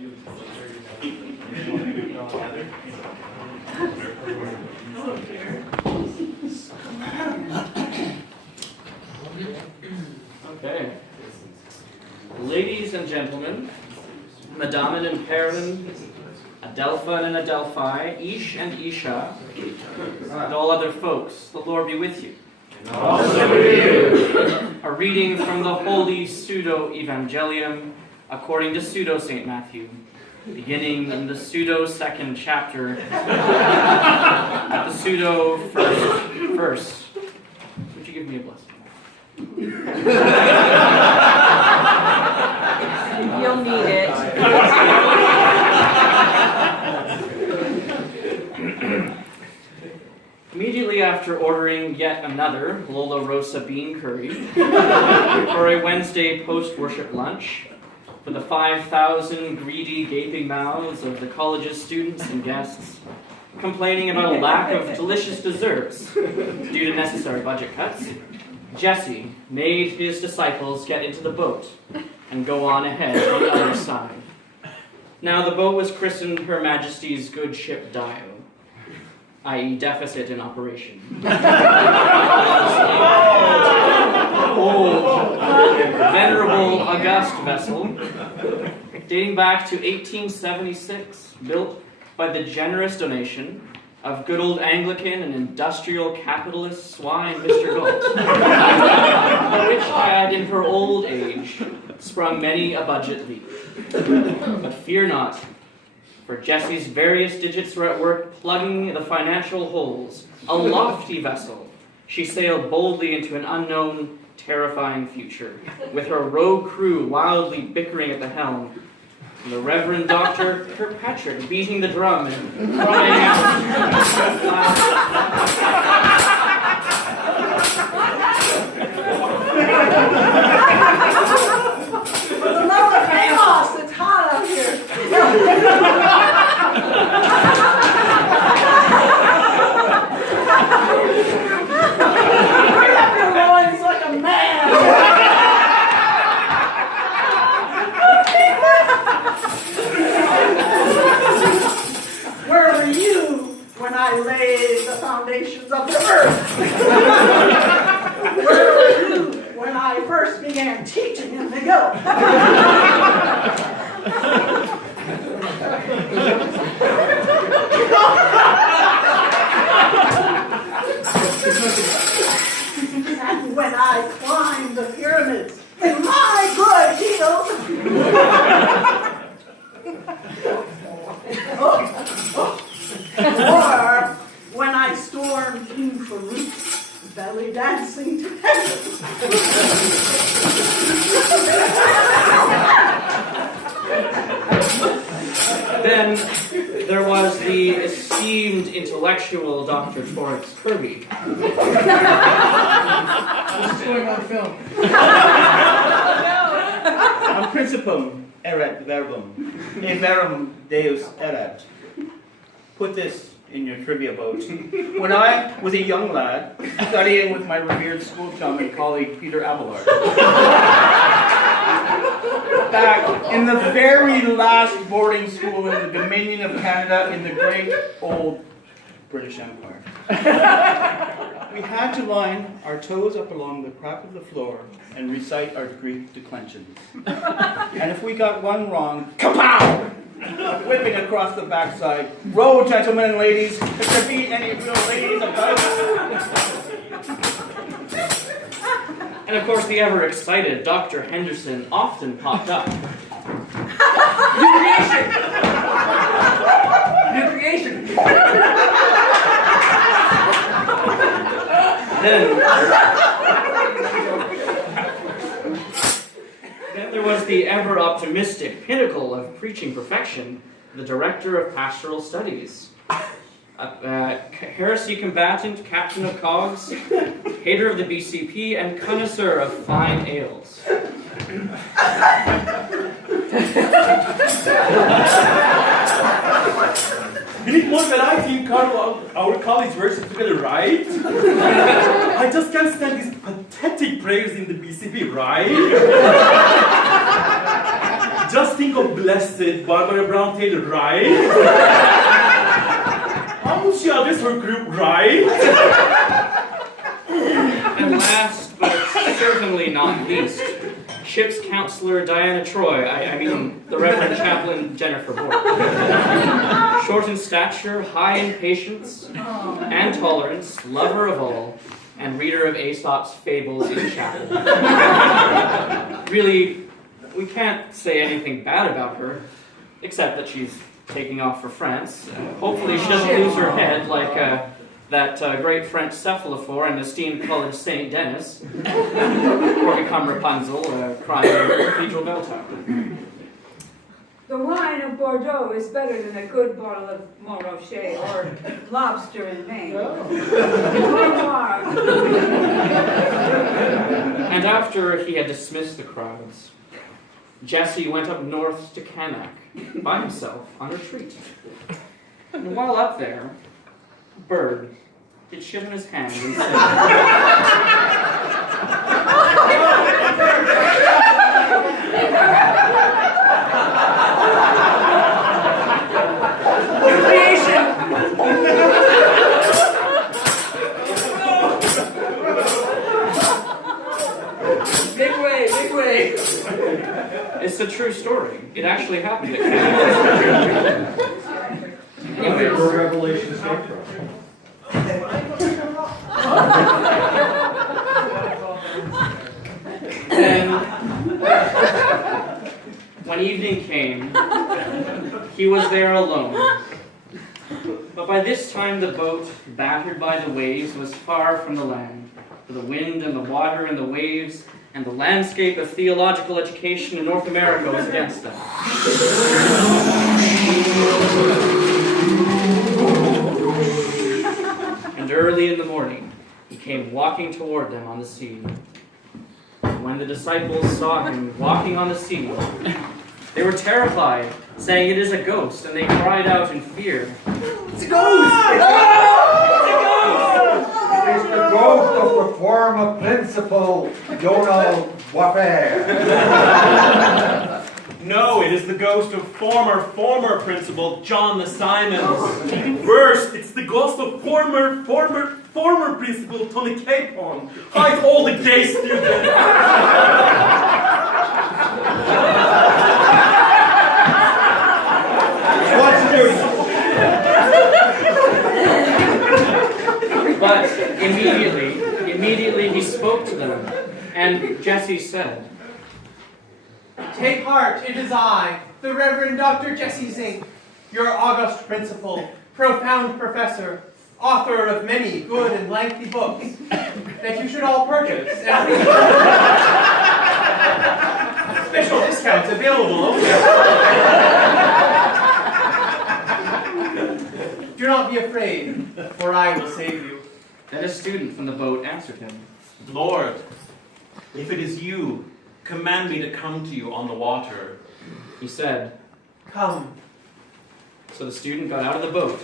Okay. Ladies and gentlemen, Madame and Perlin, Adelpha and Adelphi, Ish and Isha, and all other folks, the Lord be with you. And also with you. A reading from the Holy Pseudo-Evangelium according to Pseudo-St. Matthew, beginning in the Pseudo-second chapter, at the Pseudo-first verse. Would you give me a blessing? You'll need it. Immediately after ordering yet another Lola Rosa bean curry for a Wednesday post-worship lunch for the 5,000 greedy, gaping mouths of the college's students and guests, complaining about a lack of delicious desserts due to necessary budget cuts, Jesse made his disciples get into the boat and go on ahead to the other side. Now the boat was christened Her Majesty's Good Ship DIO, i.e. deficit in operation. Old, venerable, august vessel, dating back to 1876, built by the generous donation of good old Anglican and industrial capitalist swine Mr. Galt, which had in her old age sprung many a budget leak. But fear not, for Jesse's various digits were at work plugging the financial holes. A lofty vessel, she sailed boldly into an unknown, terrifying future, with her rogue crew wildly bickering at the helm, and the Reverend Dr. Kirkpatrick beating the drum and crying out. Lower chaos! It's hot up here! Bring up your loins like a man! Where were you when I laid the foundations of the earth? Where were you when I first began teaching in the yoke? And when I climbed the pyramids in my good heels. Or when I stormed King Farouk's belly dancing to heaven. Then there was the esteemed intellectual Dr. Torrance Kirby. What's going on film? On principum erat verbum, e verum Deus erat. Put this in your trivia boat. When I was a young lad, studying with my revered school chum and colleague Peter Abelard, back in the very last boarding school in the Dominion of Canada in the great old British Empire, we had to line our toes up along the crack of the floor and recite our Greek declensions. And if we got one wrong, kapow! Whipping across the backside. Row, gentlemen and ladies, if there be any real ladies about. And of course, the ever-excited Dr. Henderson often popped up. New creation! Then there was the ever-optimistic pinnacle of preaching perfection, the director of pastoral studies. Heresy combatant, captain of cogs, hater of the BCP, and connoisseur of fine ales. We need more variety in our college version together, right? I just can't stand these pathetic prayers in the BCP, right? Just think of blessed Barbara Brown-Taylor, right? How would she address her group, right? And last, but certainly not least, ship's counselor Diana Troy, I mean the Reverend Chaplain Jennifer Bork. Short in stature, high in patience and tolerance, lover of all, and reader of Aesop's fables in chapel. Really, we can't say anything bad about her, except that she's taking off for France. Hopefully she doesn't lose her head like that great French cephalophore and esteemed college Saint Denis, or become Rapunzel, crying over the cathedral bell tower. The wine of Bordeaux is better than a good bottle of Montrachet or lobster in Maine. Au revoir. And after he had dismissed the crowds, Jesse went up north to Canac by himself on retreat. And while up there, a bird did shit in his hand and Big way. It's a true story. It actually happened at Canac. Where Revelations came from. Then, when evening came, he was there alone. But by this time the boat, battered by the waves, was far from the land, for the wind and the water and the waves and the landscape of theological education in North America was against them. And early in the morning, he came walking toward them on the sea. When the disciples saw him walking on the sea, they were terrified, saying, "It is a ghost," and they cried out in fear. It's a ghost! It is the ghost of the former principal, Donald Waffair. No, it is the ghost of former principal, John the Simons. Worse, it's the ghost of former principal, Tony Capon. I told the gay student. What's doing? But immediately he spoke to them, and Jesse said, Take heart, it is I, the Reverend Dr. Jesse Zink, your august principal, profound professor, author of many good and lengthy books, that you should all purchase and read. Special discounts available only. Do not be afraid, for I will save you. Then a student from the boat answered him, Lord, if it is you, command me to come to you on the water. He said, Come. So the student got out of the boat,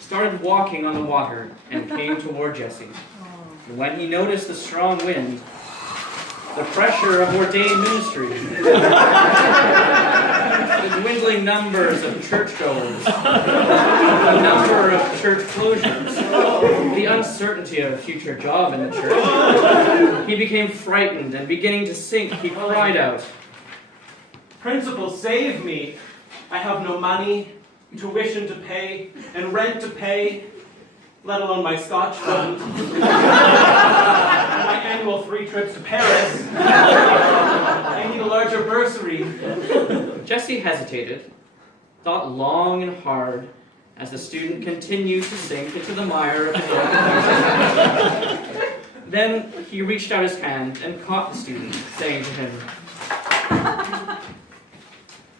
started walking on the water, and came toward Jesse. And when he noticed the strong wind, the pressure of ordained ministry, the dwindling numbers of churchgoers, the number of church closures, the uncertainty of a future job in the church, he became frightened, and beginning to sink, he cried out, Principal, save me. I have no money, tuition to pay, and rent to pay, let alone my Scotch fund, and my annual 3 trips to Paris. I need a larger bursary. Jesse hesitated, thought long and hard, as the student continued to sink into the mire of his own confusion. Then he reached out his hand and caught the student, saying to him,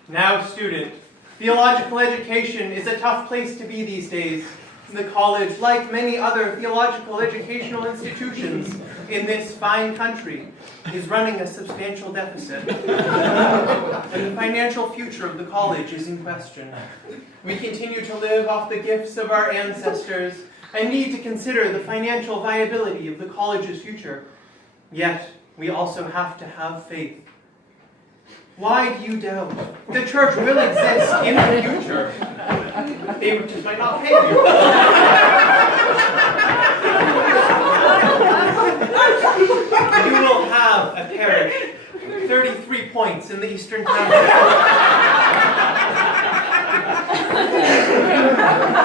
Now, student, theological education is a tough place to be these days. The college, like many other theological educational institutions in this fine country, is running a substantial deficit. And the financial future of the college is in question. We continue to live off the gifts of our ancestors and need to consider the financial viability of the college's future. Yet, we also have to have faith. Why do you doubt? The church will exist in the future. They just might not pay you. You will have a parish, 33 points in the Eastern Township.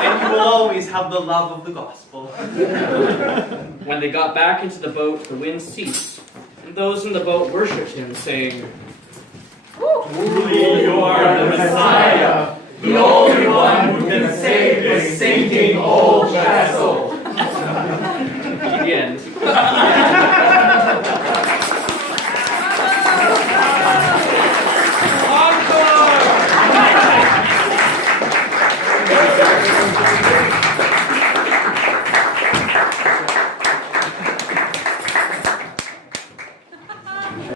And you will always have the love of the gospel. When they got back into the boat, the wind ceased, and those in the boat worshipped him, saying, You are the Messiah.